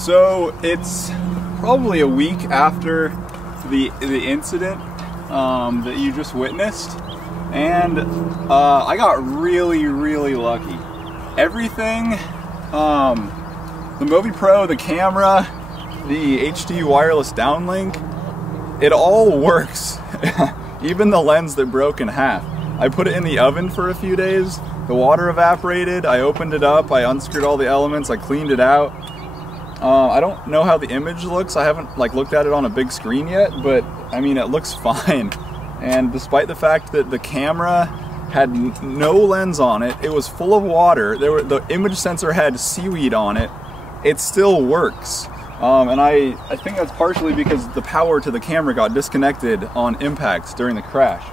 So it's probably a week after the incident that you just witnessed, and I got really lucky. Everything, the MoVI Pro, the camera, the HD wireless downlink, it all works. Even the lens that broke in half. I put it in the oven for a few days, the water evaporated, I opened it up, I unscrewed all the elements, I cleaned it out. I don't know how the image looks, I haven't looked at it on a big screen yet, but I mean, it looks fine. And despite the fact that the camera had no lens on it, it was full of water, the image sensor had seaweed on it, it still works. And I think that's partially because the power to the camera got disconnected on impact during the crash.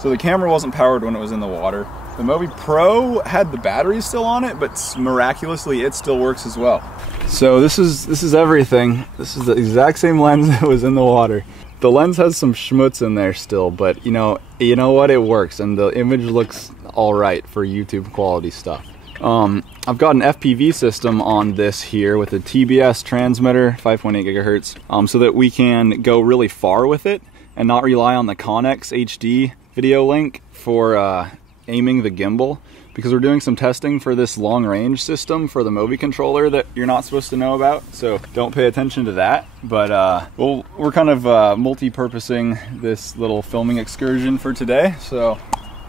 So the camera wasn't powered when it was in the water. The MoVI Pro had the battery still on it, but miraculously it still works as well. So this is everything. This is the exact same lens that was in the water. The lens has some schmutz in there still, but you know what, it works, and the image looks all right for YouTube quality stuff. I've got an FPV system on this here with a TBS transmitter, 5.8 gigahertz, so that we can go really far with it and not rely on the Connex HD video link for aiming the gimbal, because we're doing some testing for this long range system for the MoVI controller that you're not supposed to know about, so don't pay attention to that. But we're kind of multi-purposing this little filming excursion for today. So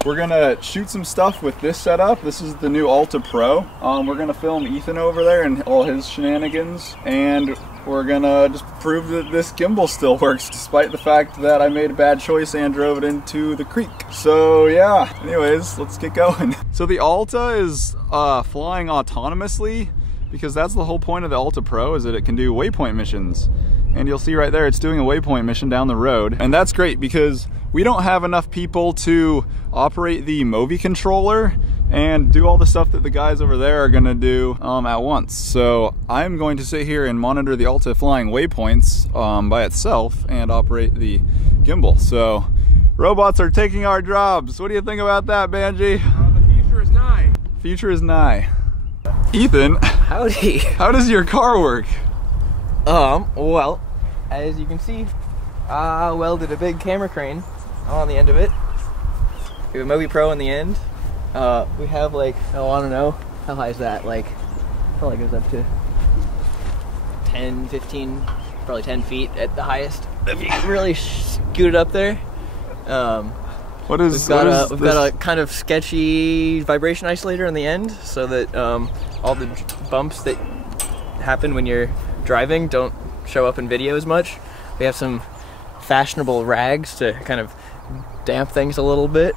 we're gonna shoot some stuff with this setup. This is the new Alta Pro. We're gonna film Ethan over there and all his shenanigans, and we're gonna just prove that this gimbal still works despite the fact that I made a bad choice and drove it into the creek. So yeah, anyways, let's get going. So the Alta is flying autonomously, because that's the whole point of the Alta Pro, is that it can do waypoint missions. And you'll see right there, it's doing a waypoint mission down the road. And that's great because we don't have enough people to operate the MoVI controller and do all the stuff that the guys over there are gonna do at once. So I'm going to sit here and monitor the Alta flying waypoints by itself and operate the gimbal. So robots are taking our jobs. What do you think about that, Banji? The future is nigh. Future is nigh. Ethan, howdy. How does your car work? Well, as you can see, I welded a big camera crane on the end of it. We have a MoVI Pro on the end. We have I don't know, how high is that? Probably goes up to 10, 15, probably 10 feet at the highest. If you can really scoot it up there. We've got a kind of sketchy vibration isolator on the end, so that all the bumps that happen when you're driving don't show up in video as much. We have some fashionable rags to kind of damp things a little bit.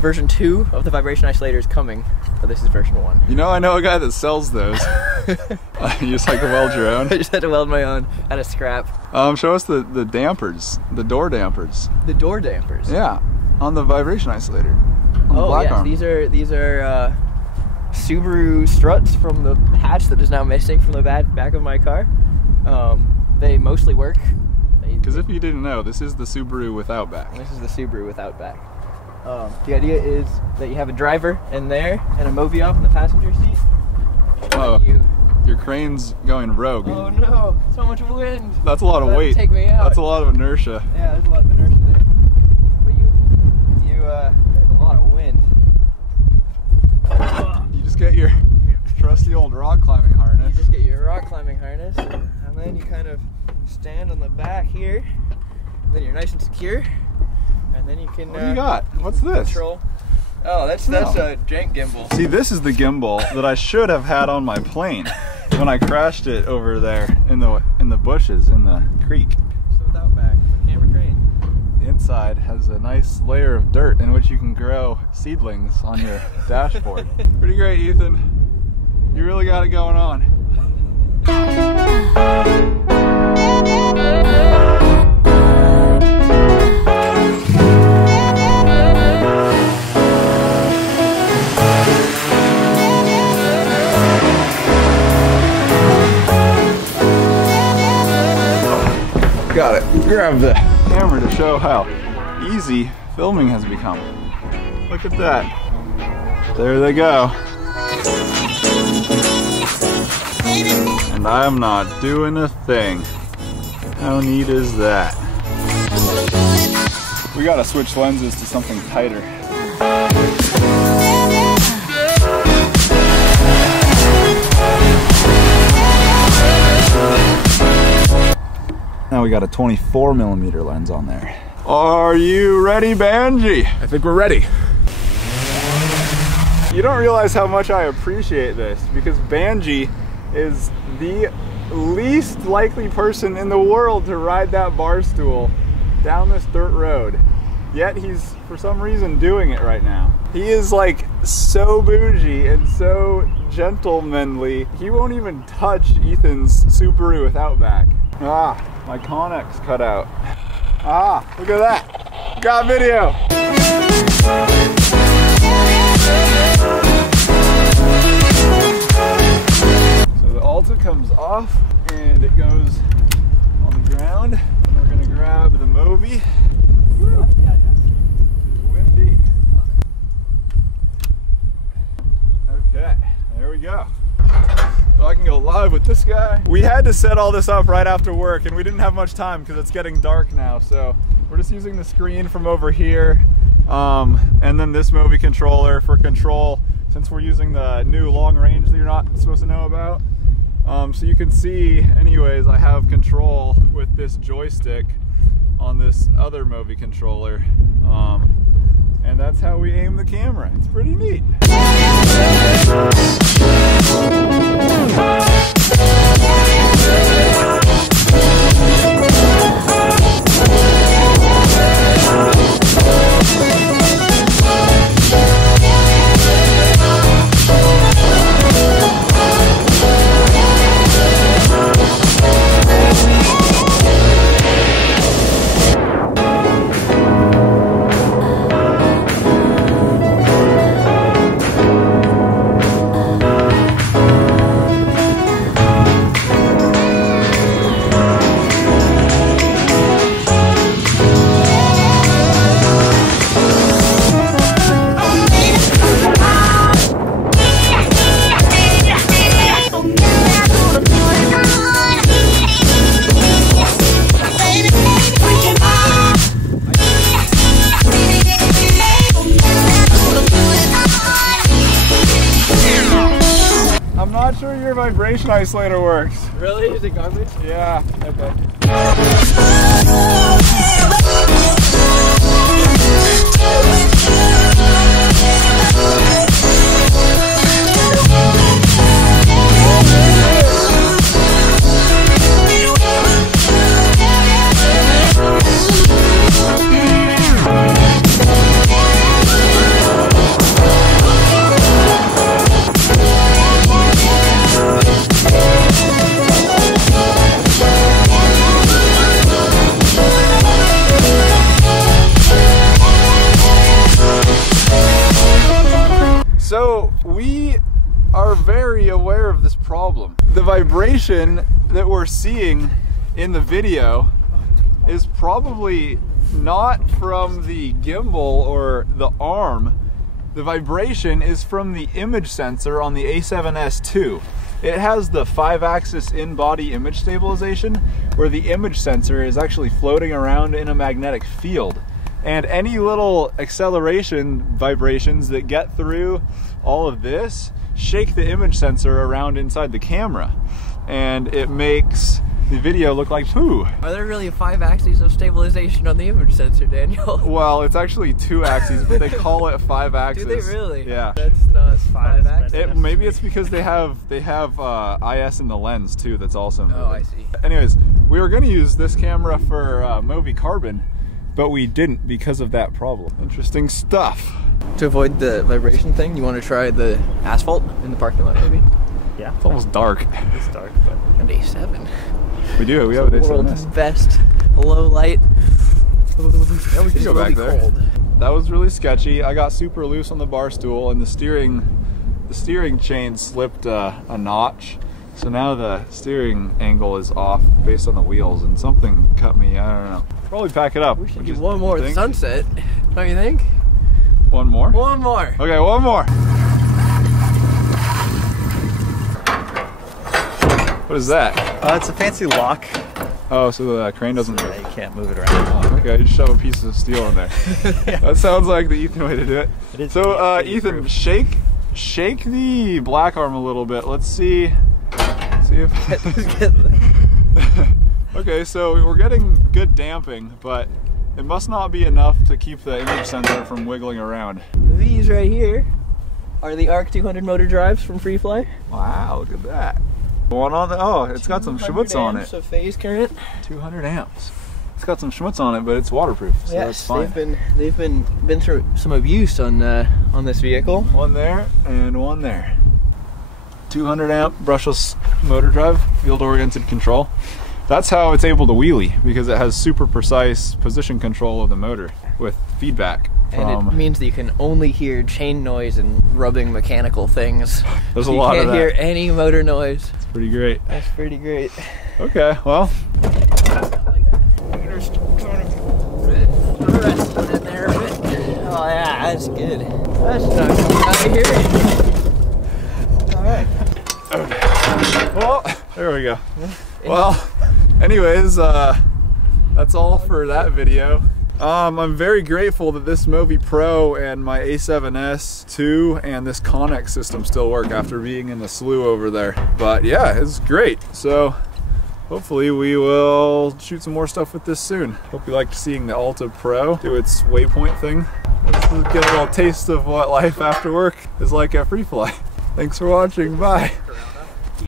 Version 2 of the vibration isolator is coming, but this is version 1. You know, I know a guy that sells those. You just like to weld your own? I just had to weld my own out of scrap. Show us the dampers, the door dampers. The door dampers? Yeah, on the vibration isolator. Oh yes, these are Subaru struts from the hatch that is now missing from the back of my car. They mostly work. Because if you didn't know, this is the Subaru without back. This is the Subaru without back. The idea is that you have a driver in there and a MoVI up in the passenger seat. Oh, your crane's going rogue. Oh no, so much wind. That's a lot of weight. Take me out. That's a lot of inertia. Yeah, there's a lot of inertia there. But there's a lot of wind. You just get your trusty old rock climbing harness. You just get your rock climbing harness, and then you kind of stand on the back here. Then you're nice and secure. And then you can. What do you got? What's this? Control. Oh, that's a jank gimbal. See, this is the gimbal that I should have had on my plane when I crashed it over there in the bushes in the creek. So without back, camera crane. The inside has a nice layer of dirt in which you can grow seedlings on your dashboard. Pretty great, Ethan. You really got it going on. Got it. Grab the camera to show how easy filming has become. Look at that. There they go. and I'm not doing a thing. How neat is that? We gotta switch lenses to something tighter. Now we got a 24mm lens on there. Are you ready, Banji? I think we're ready. You don't realize how much I appreciate this, because Banji is the least likely person in the world to ride that bar stool down this dirt road. Yet he's, for some reason, doing it right now. He is like so bougie and so gentlemanly, he won't even touch Ethan's Subaru with Outback. Ah, my Connex cut out. Ah, look at that. Got video. So the Alta comes off and it goes on the ground. And we're gonna grab the MoVI. It's windy. Okay, there we go. So I can go live with this guy. We had to set all this up right after work and we didn't have much time because it's getting dark now. So we're just using the screen from over here and then this MoVI controller for control, since we're using the new long range that you're not supposed to know about. So you can see, anyways, I have control with this joystick on this other MoVI controller. And that's how we aim the camera. It's pretty neat. I'm not sure your vibration isolator works. Really? Is it garbage? Yeah, okay. So we are very aware of this problem. The vibration that we're seeing in the video is probably not from the gimbal or the arm. The vibration is from the image sensor on the A7S II. It has the 5-axis in-body image stabilization, where the image sensor is actually floating around in a magnetic field. And any little acceleration vibrations that get through all of this shake the image sensor around inside the camera. And it makes the video look like poo. Are there really 5 axes of stabilization on the image sensor, Daniel? Well, it's actually 2 axes, but they call it 5 axes. Do they really? Yeah. That's not 5 axes. Maybe it's because they have IS in the lens too. That's also moving. Oh, I see. Anyways, we were going to use this camera for MoVI Carbon, but we didn't because of that problem. Interesting stuff. To avoid the vibration thing, you want to try the asphalt in the parking lot, maybe? Yeah. It's almost dark. It's dark, but... And A7. We do. We have the a world's best low light. Yeah, we can go back there. Cold. That was really sketchy. I got super loose on the bar stool, and the steering chain slipped a notch. So now the steering angle is off based on the wheels, and something cut me. I don't know. Probably pack it up. We should do one more at the sunset, don't you think? One more? One more. Okay, one more. What is that? It's a fancy lock. Oh, so the crane doesn't... Yeah, you can't move it around. Oh, okay, you just shove a piece of steel in there. Yeah. That sounds like the Ethan way to do it. It is So, pretty Ethan, proof. shake the black arm a little bit. Let's see if... Okay, so we're getting good damping, but it must not be enough to keep the image sensor from wiggling around. These right here are the ARC 200 motor drives from FreeFly. Wow, look at that. One on the, oh, it's got some schmutz on it. So phase current. 200 amps. It's got some schmutz on it, but it's waterproof, so that's Yes, fine. they've been through some abuse on this vehicle. One there and one there. 200 amp brushless motor drive, field oriented control. That's how it's able to wheelie, because it has super precise position control of the motor with feedback. And it means that you can only hear chain noise and rubbing mechanical things. There's So a lot of you that. can't hear any motor noise. It's pretty great. That's pretty great. Okay, well. Oh yeah, that's good. That's not coming out of here. Alright. Well, there we go. Well, anyways, that's all for that video. I'm very grateful that this MoVI Pro and my A7S II and this Connex system still work after being in the slough over there. But yeah, it's great. So hopefully we will shoot some more stuff with this soon. Hope you liked seeing the Alta Pro do its waypoint thing. Let's get a little taste of what life after work is like at FreeFly. Thanks for watching, bye.